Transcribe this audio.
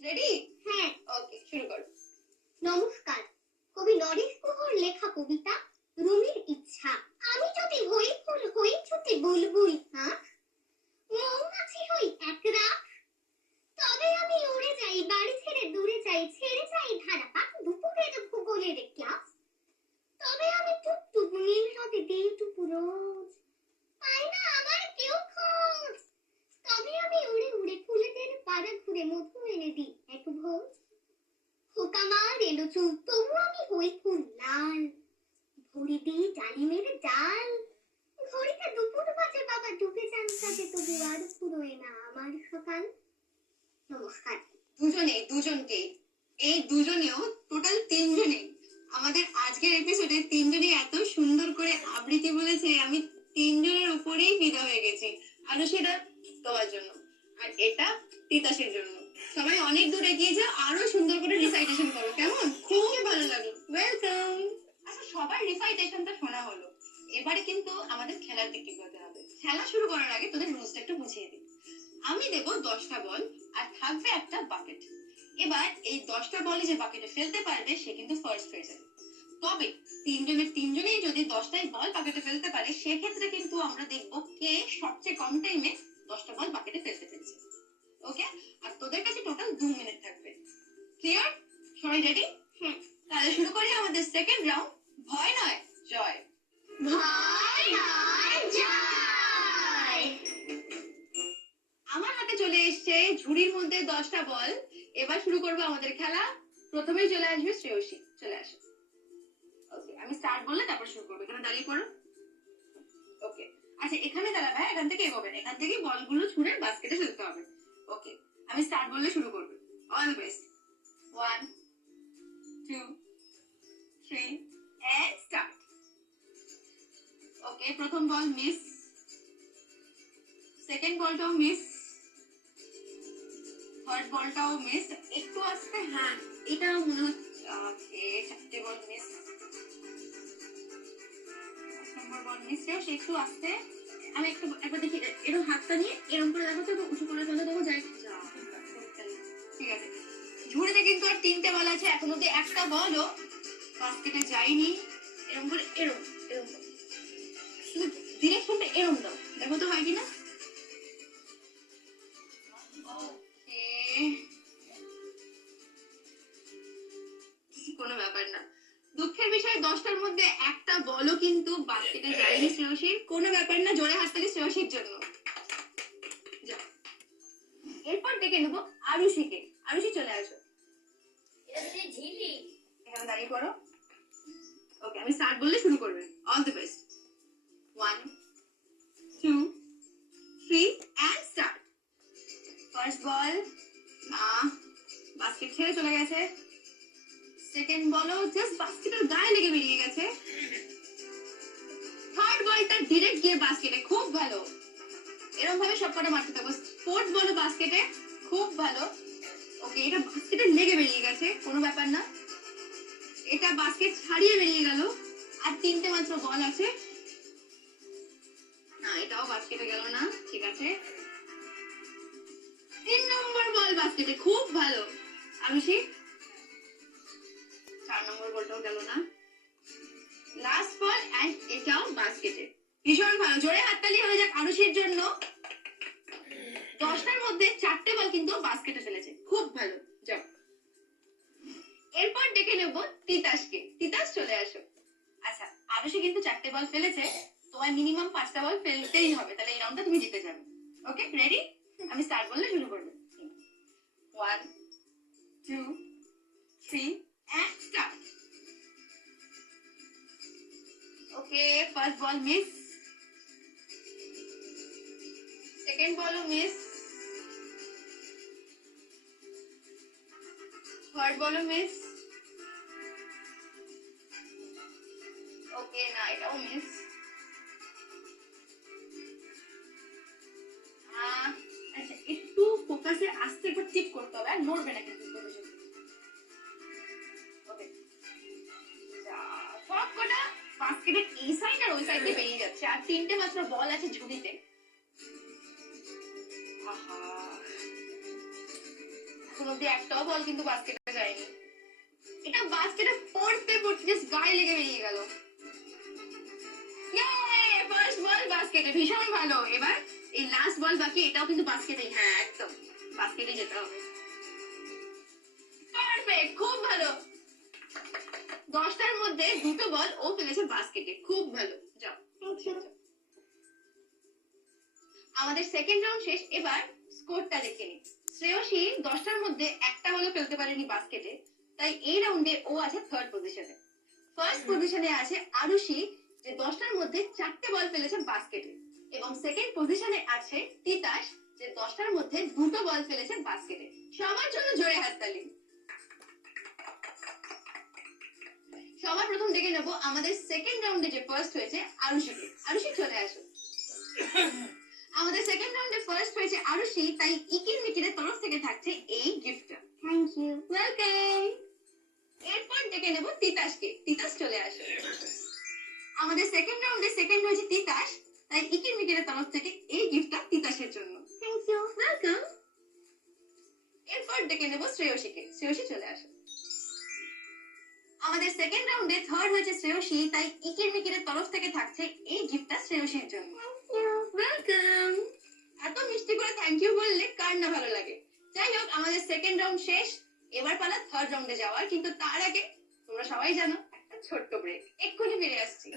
Ready? হ্যাঁ। ওকে, শুরু করো। নমস্কার। কবি নরেশ গুহর লেখা কবিতা রুমির ইচ্ছা। আমি যদি হই ফুল হই ছুটে বুলবুল মৌমাছি হই একরাশ, তবে আমি উড়ে যাই বাড়ি ছেড়ে দূরে যাই, ছেড়ে যাই ধারাপাত দুপুরের ভূগোলের ক্লাস, তবে আমি টুকটুক নীল হতে দিইটুকু রোজ, পাই না আমার কেউ খোঁজ, তবে আমি উড়ে উড়ে ফুলেদের পাড়া ঘুরে মধু এনে দিই এক ভোজ। খোকামার এলো চুল তবু আমি হই ফুল লাল, ভরি দিই ডালিমের ডাল, ঘড়িতে দুপুর বাজে বাবা ডুবে যান কাজে তবু আর ফুরোয় না আমার সকাল। নমস্কার। দুজনকেই এই দুজনেও টোটাল তিনজনেই আমাদের আজকের এপিসোডে তিনজনেই এত সুন্দর করে আবৃত্তি বলেছে, আমি তিনজনের উপরেই ফিদা হয়ে গেছি। আর সেটা তোমার জন্য, আর এটা তিতাসের জন্য। সবাই অনেক দূর এগিয়ে যাও, আরো সুন্দর করে রিসাইটেশন করো, কেমন? খুব ভালো লাগলো, ওয়েলকাম। আচ্ছা, সবার রিসাইটেশনটা শোনা হলো, এবারে কিন্তু আমাদের খেলার দিকে করতে হবে। খেলা শুরু করার আগে তোদের রুলসটা একটু বুঝিয়ে দিই। আমি দেব 10টা বল আর থাকবে একটা বাকেট। এবার এই 10টা বলে যে বাকেটে ফেলতে পারবে সে কিন্তু ফার্স্ট হয়ে যাবে। তবে তিনজনেই যদি 10টাই বল বাকেটে ফেলতে পারে, সেক্ষেত্রে কিন্তু আমরা দেখব কে সবচেয়ে কম টাইমে 10টা বল বাকেটে ফেলতে পেরেছে। ওকে? আর তোদের কাছে টোটাল 2 মিনিট থাকবে। ক্লিয়ার? সবাই রেডি? হ্যাঁ। তাহলে শুরু করি আমাদের সেকেন্ড রাউন্ড, ভয় নয় জয়। ভয় নয় জয়। আমার হাতে চলে এসেছে ঝুড়ির মধ্যে 10টা বল। এবার শুরু করবো আমাদের খেলা। প্রথমেই চলে আসবে শ্রেয়সী, চলে আসো। ওকে, আমি স্টার্ট বললে তারপর শুরু করবো। এখানে দাঁড়িয়ে পড়ো। ওকে, আচ্ছা এখানে দাঁড়াবে, এখান থেকে এগোবেন, এখান থেকে বলগুলো ছুঁড়ে বাস্কেটে ফেলতে হবে। ওকে, আমি স্টার্ট বললে শুরু করবে। All the best. 1 2 3 and start. Okay, প্রথম বল মিস, সেকেন্ড বলটাও মিস, থার্ড বলটাও মিস। একটু আসতে, হ্যাঁ এটা মনে হচ্ছে। ওকে, চারটে বল মিস, নম্বর বল মিস। সে একটু আসতে, আমি একবার দেখি, এরকম হাতটা নিয়ে এরকম করে দেখো তো, উঁচু করে ফেলে দেবো, যাই। ঠিক আছে, ঝুড়িতে কিন্তু আর 3টে বল আছে, এখন অব্দি একটা বলও বাস্কেটে যায়নি। এরকম করে এরকম এরকম শুধু ডিরেকশনটা এরকম দাও, দেখো তো হয় কিনা। ওকে, কোনো ব্যাপার না। দুঃখের বিষয় 10টার মধ্যে একটা বলও কিন্তু বাস্কেটে যায়নি শ্রেয়সীর। কোনো ব্যাপার না, জোরে হাততালি শ্রেয়সীর জন্য। এরপর ডেকে নেবো আরুষিকে। আরুষি, চলে আসো। এখানে দাঁড়িয়ে পড়ো। ওকে, আমি স্টার্ট বললে শুরু করবে। All the best. 1 2 3 and start. First ball basket ছেড়ে চলে গেছে। সেকেন্ড বলও জাস্ট বাস্কেটের গায়ে লেগে বেরিয়ে গেছে। থার্ড বলটা ডিরেক্ট গিয়ে বাস্কেটে, খুব ভালো। এরকম ভাবে সবকটা মারতে থাকো। ফোর্থ বলও বাস্কেটে, খুব ভালো। ওকে, এটা বাস্কেটে লেগে বেরিয়ে গেছে, কোনো ব্যাপার না। এটা বাস্কেট ছাড়িয়ে বেরিয়ে গেল। আর 3টে মাত্র বল আছে। না, এটাও বাস্কেটে গেল না, ঠিক আছে। 3 নম্বর বল বাস্কেটে, খুব ভালো। আরুষি, 4 নম্বর বলটাও গেল না। লাস্ট বল এন্ড এটাও বাস্কেটে, ভীষণ ভালো। জোরে হাততালি হয়ে যাক আরুষির জন্য। 10টার মধ্যে 4টে বল কিন্তু বাস্কেটে ফেলেছে, খুব ভালো। যাও, এরপর ডেকে নেব তিতাসকে। তিতাস, চলে আসো। আচ্ছা, আরুষি কিন্তু 4টে বল ফেলেছে, তোমার মিনিমাম 5টা বল ফেলতেই হবে, তাহলে এই রাউন্ডটা তুমি জিতে যাবে। ওকে, রেডি? আমি স্টার্ট বললে শুরু করবে। 1 2 3 and start. Okay, first ball miss, second বলও মিস, থার্ড বলও মিস। ওকে, না এটাও মিস। আচ্ছা, একটু ফোকাসে আস্তে একবার টিপ করতে হবে, আর নড়বে না কিন্তু। ওকে, সব কটা বাস্কেটের এই সাইড আর ওই সাইডে বেরিয়ে যাচ্ছে, আর 3টে মাত্র বল আছে ঝুড়িতে। আহা, এখন অব্দি একটাও বল কিন্তু বাস্কেটে যায়নি। এটা বাস্কেটে পড়তে পড়তে জাস্ট গায়ে লেগে বেরিয়ে গেল। ফার্স্ট বল বাস্কেটে, ভীষণ ভালো। এবার এই লাস্ট বল বাকি, এটাও কিন্তু বাস্কেটেই। হ্যাঁ একদম বাস্কেটে যেতে হবে। পারফেক্ট, খুব ভালো। 10টার মধ্যে 2টো বল ও ফেলেছে বাস্কেটে, খুব ভালো। যাও। আমাদের সেকেন্ড রাউন্ড শেষ, এবার স্কোরটা দেখে নিই। শ্রেয়সী 10টার মধ্যে একটা বলও ফেলতে পারেনি বাস্কেটে, তাই এই রাউন্ডে ও আছে থার্ড পজিশনে। ফার্স্ট পজিশনে আছে আরুষি, যে 10টার মধ্যে 4টে বল ফেলেছে বাস্কেটে, এবং সেকেন্ড পজিশনে আছে তিতাস, যে 10টার মধ্যে 2টো বল ফেলেছে বাস্কেটে। সবার জন্য জোরে হাততালি। সবার প্রথম দেখে নেবো আমাদের সেকেন্ড রাউন্ডে যে ফার্স্ট হয়েছে আরুষিকে। আরুষি চলে আসো। আমাদের সেকেন্ড রাউন্ডে ফার্স্ট হয়েছে আরুষি, তাই ইকির মিকিরের তরফ থেকে থাকছে এই গিফটটা। Thank you. ওয়েলকাম। এরপর ডেকে নেব তিতাসকে। তিতাস চলে আসো। আমাদের সেকেন্ড রাউন্ডে সেকেন্ড হয়েছে তিতাস, তাই ইকির মিকিরের তরফ থেকে এই গিফটটা তিতাসের জন্য। Thank you. ওয়েলকাম। এরপর ডেকে নেব শ্রেয়সীকে। শ্রেয়সী চলে আসো। আমাদের সেকেন্ড রাউন্ডে থার্ড হয়েছে শ্রেয়সী, তাই ইকির মিকিরের তরফ থেকে থাকছে এই গিফটটা শ্রেয়সীর জন্য। ওয়েলকাম। এত মিষ্টি করে থ্যাংক ইউ বললে কার না ভালো লাগে। যাই হোক, আমাদের সেকেন্ড রাউন্ড শেষ, এবার পালা থার্ড রাউন্ডে যাওয়ার। কিন্তু তার আগে তোমরা সবাই জানো একটা ছোট্ট ব্রেক, এক্ষুনি ফিরে আসছি।